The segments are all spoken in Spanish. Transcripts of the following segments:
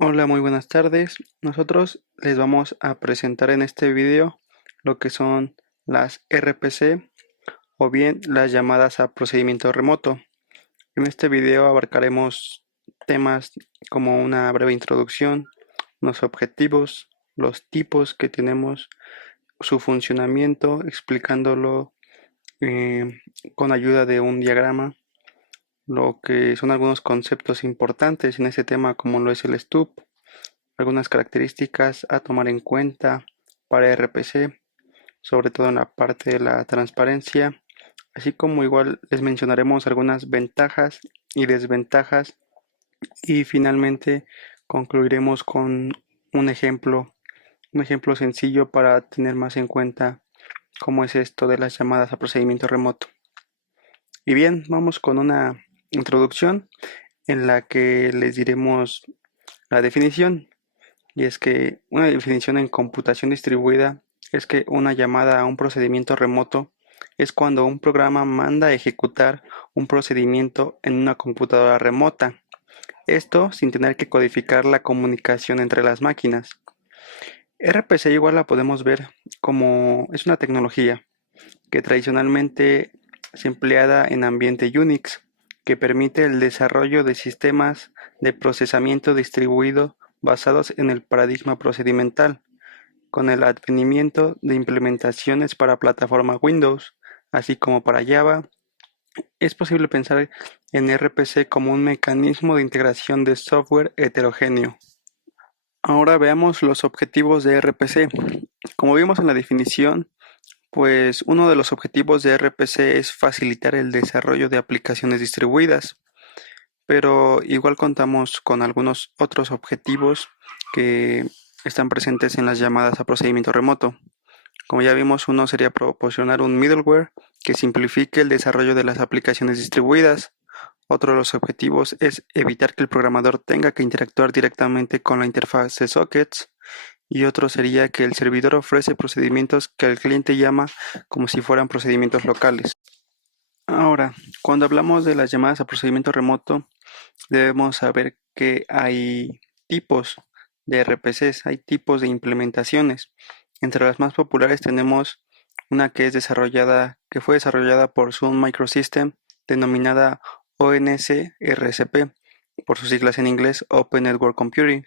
Hola, muy buenas tardes. Nosotros les vamos a presentar en este video lo que son las RPC o bien las llamadas a procedimiento remoto. En este video abarcaremos temas como una breve introducción, los objetivos, los tipos que tenemos, su funcionamiento, explicándolo con ayuda de un diagrama, lo que son algunos conceptos importantes en este tema como lo es el STUP, algunas características a tomar en cuenta para RPC, sobre todo en la parte de la transparencia, así como igual les mencionaremos algunas ventajas y desventajas y finalmente concluiremos con un ejemplo, un ejemplo sencillo para tener más en cuenta cómo es esto de las llamadas a procedimiento remoto. Y bien, vamos con una introducción en la que les diremos la definición. Y es que una definición en computación distribuida es que una llamada a un procedimiento remoto es cuando un programa manda a ejecutar un procedimiento en una computadora remota. Esto sin tener que codificar la comunicación entre las máquinas. RPC igual la podemos ver como es una tecnología que tradicionalmente es empleada en ambiente Unix, que permite el desarrollo de sistemas de procesamiento distribuido basados en el paradigma procedimental, con el advenimiento de implementaciones para plataforma Windows, así como para Java. Es posible pensar en RPC como un mecanismo de integración de software heterogéneo. Ahora veamos los objetivos de RPC. Como vimos en la definición, pues uno de los objetivos de RPC es facilitar el desarrollo de aplicaciones distribuidas, pero igual contamos con algunos otros objetivos que están presentes en las llamadas a procedimiento remoto. Como ya vimos, uno sería proporcionar un middleware que simplifique el desarrollo de las aplicaciones distribuidas. Otro de los objetivos es evitar que el programador tenga que interactuar directamente con la interfaz de sockets. Y otro sería que el servidor ofrece procedimientos que el cliente llama como si fueran procedimientos locales. Ahora, cuando hablamos de las llamadas a procedimiento remoto, debemos saber que hay tipos de RPCs, hay tipos de implementaciones. Entre las más populares tenemos una que fue desarrollada por Sun Microsystem, denominada ONC-RCP, por sus siglas en inglés Open Network Computing,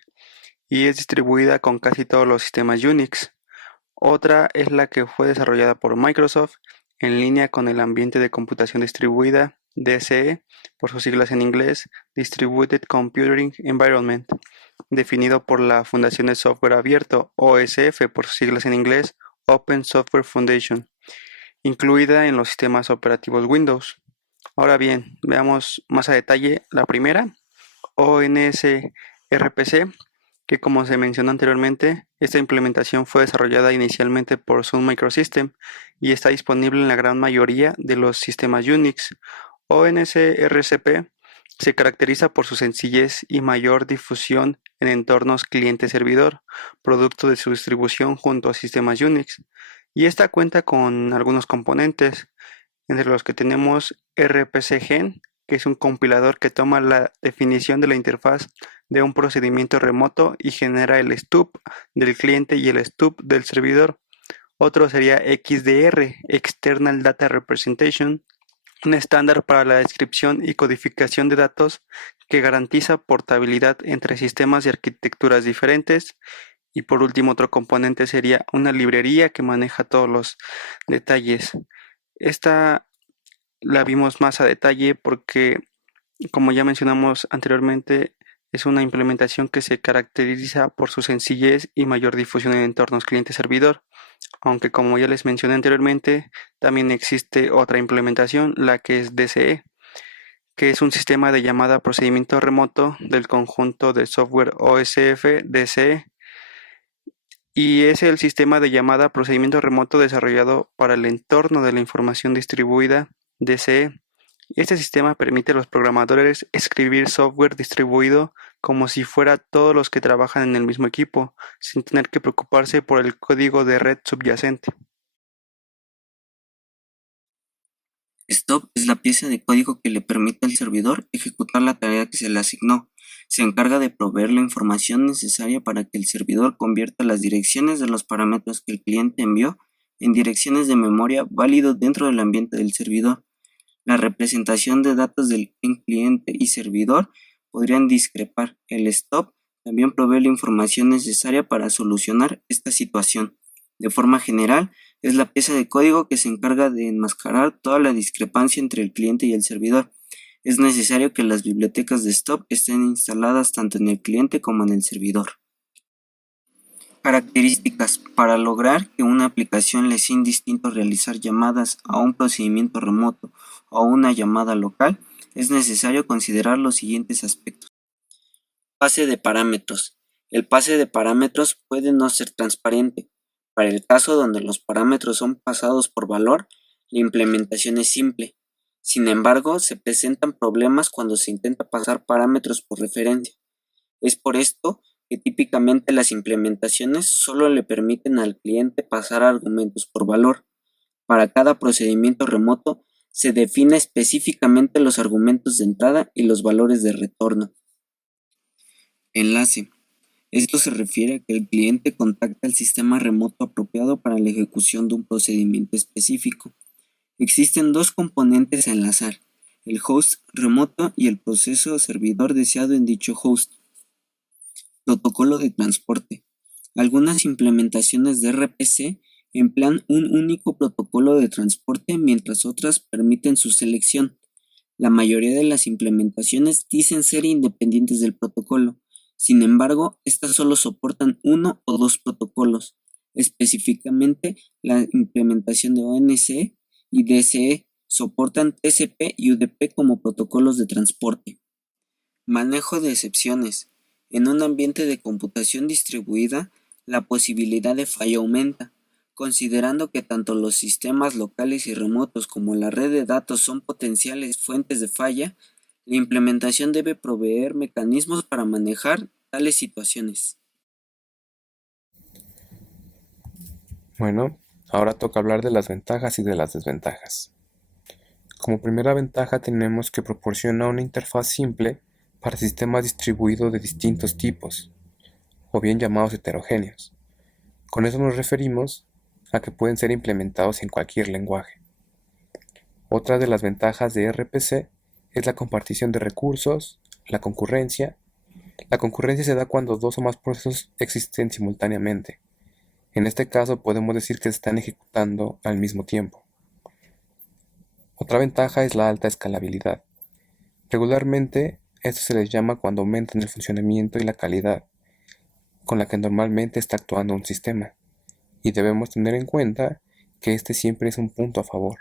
y es distribuida con casi todos los sistemas Unix. Otra es la que fue desarrollada por Microsoft en línea con el ambiente de computación distribuida DCE, por sus siglas en inglés Distributed Computing Environment, definido por la Fundación de Software Abierto OSF, por sus siglas en inglés Open Software Foundation, incluida en los sistemas operativos Windows. Ahora bien, veamos más a detalle la primera, ONSRPC, que como se mencionó anteriormente, esta implementación fue desarrollada inicialmente por Sun Microsystem y está disponible en la gran mayoría de los sistemas Unix. ONSRCP se caracteriza por su sencillez y mayor difusión en entornos cliente-servidor, producto de su distribución junto a sistemas Unix, y esta cuenta con algunos componentes, entre los que tenemos RPCGen, que es un compilador que toma la definición de la interfaz de un procedimiento remoto y genera el STUP del cliente y el STUP del servidor. Otro sería XDR, External Data Representation, un estándar para la descripción y codificación de datos que garantiza portabilidad entre sistemas y arquitecturas diferentes. Y por último, otro componente sería una librería que maneja todos los detalles. Esta la vimos más a detalle porque, como ya mencionamos anteriormente, es una implementación que se caracteriza por su sencillez y mayor difusión en entornos cliente-servidor, aunque como ya les mencioné anteriormente, también existe otra implementación, la que es DCE, que es un sistema de llamada a procedimiento remoto del conjunto de software OSF DCE, y es el sistema de llamada a procedimiento remoto desarrollado para el entorno de la información distribuida DCE. Este sistema permite a los programadores escribir software distribuido como si fuera todos los que trabajan en el mismo equipo, sin tener que preocuparse por el código de red subyacente. Stop es la pieza de código que le permite al servidor ejecutar la tarea que se le asignó, Se encarga de proveer la información necesaria para que el servidor convierta las direcciones de los parámetros que el cliente envió en direcciones de memoria válido dentro del ambiente del servidor. La representación de datos del cliente y servidor podrían discrepar. El stop también provee la información necesaria para solucionar esta situación. De forma general, es la pieza de código que se encarga de enmascarar toda la discrepancia entre el cliente y el servidor. Es necesario que las bibliotecas de stop estén instaladas tanto en el cliente como en el servidor. Características. Para lograr que una aplicación le sea indistinto realizar llamadas a un procedimiento remoto o a una llamada local, es necesario considerar los siguientes aspectos. Pase de parámetros. El pase de parámetros puede no ser transparente. Para el caso donde los parámetros son pasados por valor, la implementación es simple. Sin embargo, se presentan problemas cuando se intenta pasar parámetros por referencia. Es por esto que típicamente las implementaciones solo le permiten al cliente pasar argumentos por valor. Para cada procedimiento remoto, se define específicamente los argumentos de entrada y los valores de retorno. Enlace. Esto se refiere a que el cliente contacta al sistema remoto apropiado para la ejecución de un procedimiento específico. Existen dos componentes a enlazar, el host remoto y el proceso servidor deseado en dicho host. Protocolo de transporte. Algunas implementaciones de RPC emplean un único protocolo de transporte mientras otras permiten su selección. La mayoría de las implementaciones dicen ser independientes del protocolo. Sin embargo, estas solo soportan uno o dos protocolos. Específicamente, la implementación de ONC y DSE soportan TCP y UDP como protocolos de transporte. Manejo de excepciones. En un ambiente de computación distribuida, la posibilidad de falla aumenta. Considerando que tanto los sistemas locales y remotos como la red de datos son potenciales fuentes de falla, la implementación debe proveer mecanismos para manejar tales situaciones. Bueno, ahora toca hablar de las ventajas y de las desventajas. Como primera ventaja tenemos que proporciona una interfaz simple para sistemas distribuidos de distintos tipos, o bien llamados heterogéneos. Con eso nos referimos a que pueden ser implementados en cualquier lenguaje. Otra de las ventajas de RPC es la compartición de recursos, la concurrencia. La concurrencia se da cuando dos o más procesos existen simultáneamente. En este caso podemos decir que se están ejecutando al mismo tiempo. Otra ventaja es la alta escalabilidad. Regularmente, esto se les llama cuando aumentan el funcionamiento y la calidad con la que normalmente está actuando un sistema, y debemos tener en cuenta que este siempre es un punto a favor.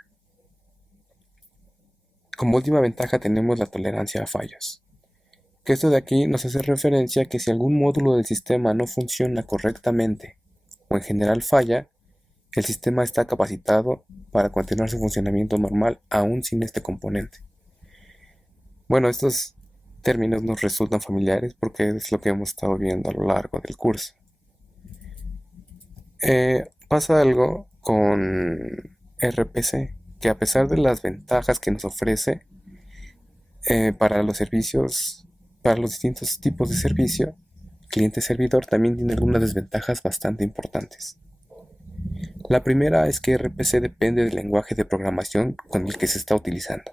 Como última ventaja tenemos la tolerancia a fallos, que esto de aquí nos hace referencia a que si algún módulo del sistema no funciona correctamente o en general falla, el sistema está capacitado para continuar su funcionamiento normal aún sin este componente. Bueno, estos términos nos resultan familiares porque es lo que hemos estado viendo a lo largo del curso. Pasa algo con RPC, que a pesar de las ventajas que nos ofrece para los servicios, para los distintos tipos de servicio, cliente-servidor también tiene algunas desventajas bastante importantes. La primera es que RPC depende del lenguaje de programación con el que se está utilizando.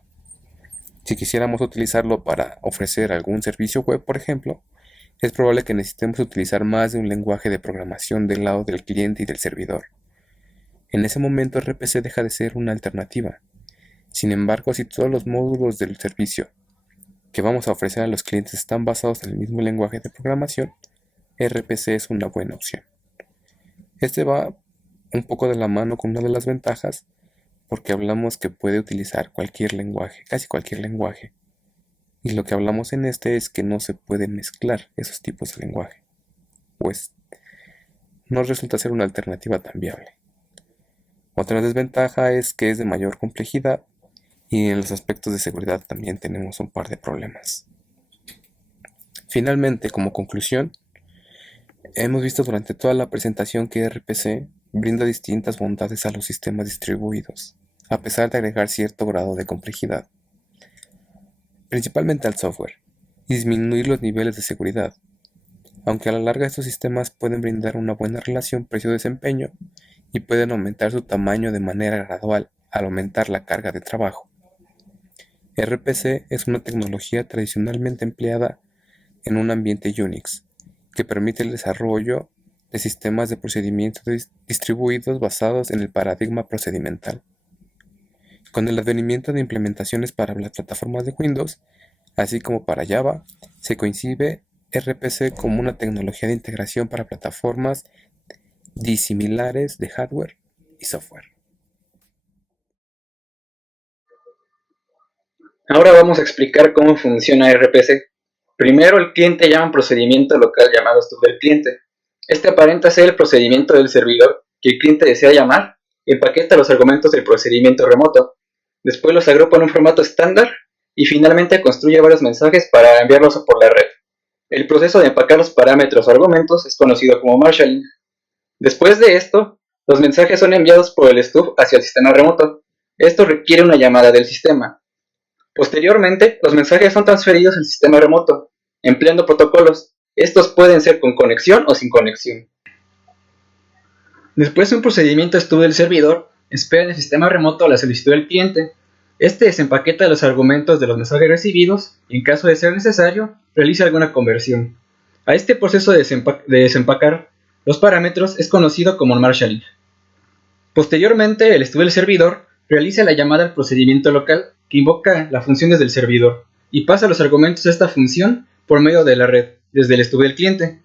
Si quisiéramos utilizarlo para ofrecer algún servicio web, por ejemplo, es probable que necesitemos utilizar más de un lenguaje de programación del lado del cliente y del servidor. En ese momento RPC deja de ser una alternativa. Sin embargo, si todos los módulos del servicio que vamos a ofrecer a los clientes están basados en el mismo lenguaje de programación, RPC es una buena opción. Este va un poco de la mano con una de las ventajas, porque hablamos que puede utilizar cualquier lenguaje, casi cualquier lenguaje. Y lo que hablamos en este es que no se pueden mezclar esos tipos de lenguaje, pues no resulta ser una alternativa tan viable. Otra desventaja es que es de mayor complejidad y en los aspectos de seguridad también tenemos un par de problemas. Finalmente, como conclusión, hemos visto durante toda la presentación que RPC brinda distintas bondades a los sistemas distribuidos, a pesar de agregar cierto grado de complejidad, principalmente al software. y disminuir los niveles de seguridad, aunque a la larga estos sistemas pueden brindar una buena relación precio-desempeño y pueden aumentar su tamaño de manera gradual al aumentar la carga de trabajo. RPC es una tecnología tradicionalmente empleada en un ambiente Unix, que permite el desarrollo de sistemas de procedimientos distribuidos basados en el paradigma procedimental. Con el advenimiento de implementaciones para las plataformas de Windows, así como para Java, se concibe RPC como una tecnología de integración para plataformas disimilares de hardware y software. Ahora vamos a explicar cómo funciona RPC. Primero, el cliente llama a un procedimiento local llamado stub del cliente. Este aparenta ser el procedimiento del servidor que el cliente desea llamar y empaqueta los argumentos del procedimiento remoto. Después los agrupa en un formato estándar y finalmente construye varios mensajes para enviarlos por la red. El proceso de empacar los parámetros o argumentos es conocido como marshalling. Después de esto, los mensajes son enviados por el stub hacia el sistema remoto. Esto requiere una llamada del sistema. Posteriormente, los mensajes son transferidos al sistema remoto, empleando protocolos. Estos pueden ser con conexión o sin conexión. Después de un procedimiento stub del servidor, espera en el sistema remoto la solicitud del cliente. Este desempaqueta los argumentos de los mensajes recibidos y, en caso de ser necesario, realiza alguna conversión. A este proceso de desempacar los parámetros es conocido como marshalling. Posteriormente, el stub del servidor realiza la llamada al procedimiento local que invoca las funciones del servidor y pasa los argumentos de esta función por medio de la red, desde el stub del cliente.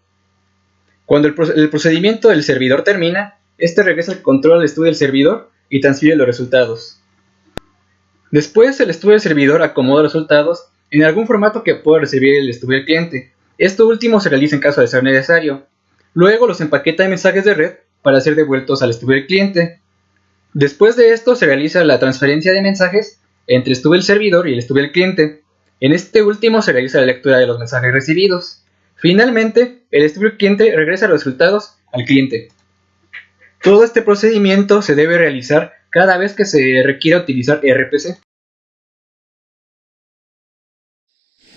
Cuando el procedimiento del servidor termina, este regresa el control al stub del servidor y transfiere los resultados. Después, el stub del servidor acomoda los resultados en algún formato que pueda recibir el stub del cliente. Esto último se realiza en caso de ser necesario. Luego los empaqueta en mensajes de red para ser devueltos al stub del cliente. Después de esto se realiza la transferencia de mensajes entre el stub del servidor y el stub del cliente. En este último se realiza la lectura de los mensajes recibidos. Finalmente, el stub del cliente regresa los resultados al cliente. Todo este procedimiento se debe realizar cada vez que se requiera utilizar RPC.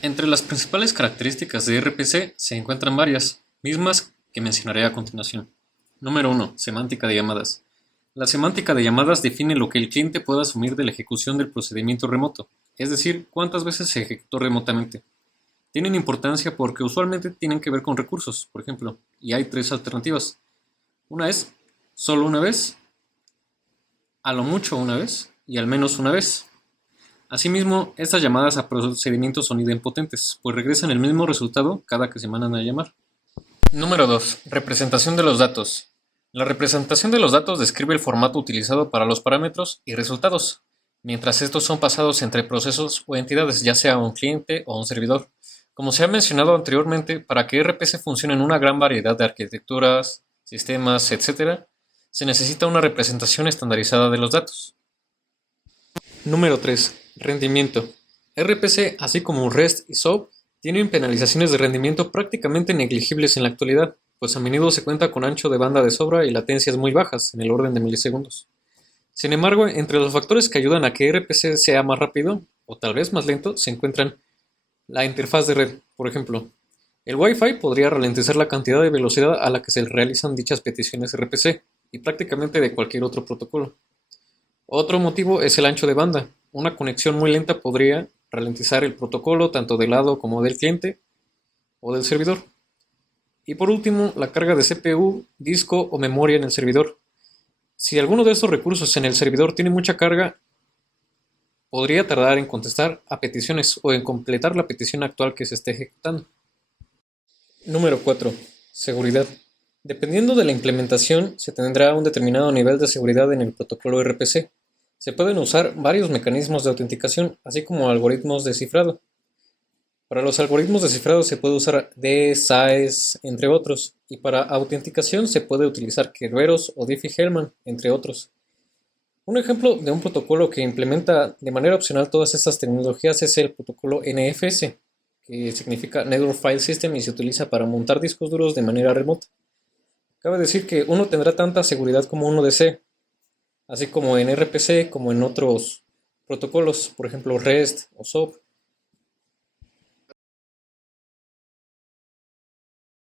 Entre las principales características de RPC se encuentran varias, mismas que mencionaré a continuación. Número 1. Semántica de llamadas. La semántica de llamadas define lo que el cliente puede asumir de la ejecución del procedimiento remoto, es decir, cuántas veces se ejecutó remotamente. Tienen importancia porque usualmente tienen que ver con recursos, por ejemplo, y hay 3 alternativas. Una es solo una vez, a lo mucho una vez y al menos una vez. Asimismo, estas llamadas a procedimientos son idempotentes, pues regresan el mismo resultado cada que se mandan a llamar. Número 2. Representación de los datos. La representación de los datos describe el formato utilizado para los parámetros y resultados, mientras estos son pasados entre procesos o entidades, ya sea un cliente o un servidor. Como se ha mencionado anteriormente, para que RPC funcione en una gran variedad de arquitecturas, sistemas, etc., se necesita una representación estandarizada de los datos. Número 3. Rendimiento. RPC, así como REST y SOAP, tienen penalizaciones de rendimiento prácticamente negligibles en la actualidad, pues a menudo se cuenta con ancho de banda de sobra y latencias muy bajas, en el orden de milisegundos. Sin embargo, entre los factores que ayudan a que RPC sea más rápido, o tal vez más lento, se encuentran la interfaz de red. Por ejemplo, el Wi-Fi podría ralentizar la cantidad de velocidad a la que se realizan dichas peticiones RPC, y prácticamente de cualquier otro protocolo. Otro motivo es el ancho de banda. Una conexión muy lenta podría ralentizar el protocolo tanto del lado como del cliente o del servidor. Y por último, la carga de CPU, disco o memoria en el servidor. Si alguno de estos recursos en el servidor tiene mucha carga, podría tardar en contestar a peticiones o en completar la petición actual que se esté ejecutando. Número 4. Seguridad. Dependiendo de la implementación, se tendrá un determinado nivel de seguridad en el protocolo RPC. Se pueden usar varios mecanismos de autenticación, así como algoritmos de cifrado. Para los algoritmos de cifrado se puede usar DSAES, entre otros, y para autenticación se puede utilizar Kerberos o Diffie-Hellman, entre otros. Un ejemplo de un protocolo que implementa de manera opcional todas estas tecnologías es el protocolo NFS, que significa Network File System y se utiliza para montar discos duros de manera remota. Cabe decir que uno tendrá tanta seguridad como uno desee, así como en RPC como en otros protocolos, por ejemplo REST o SOAP.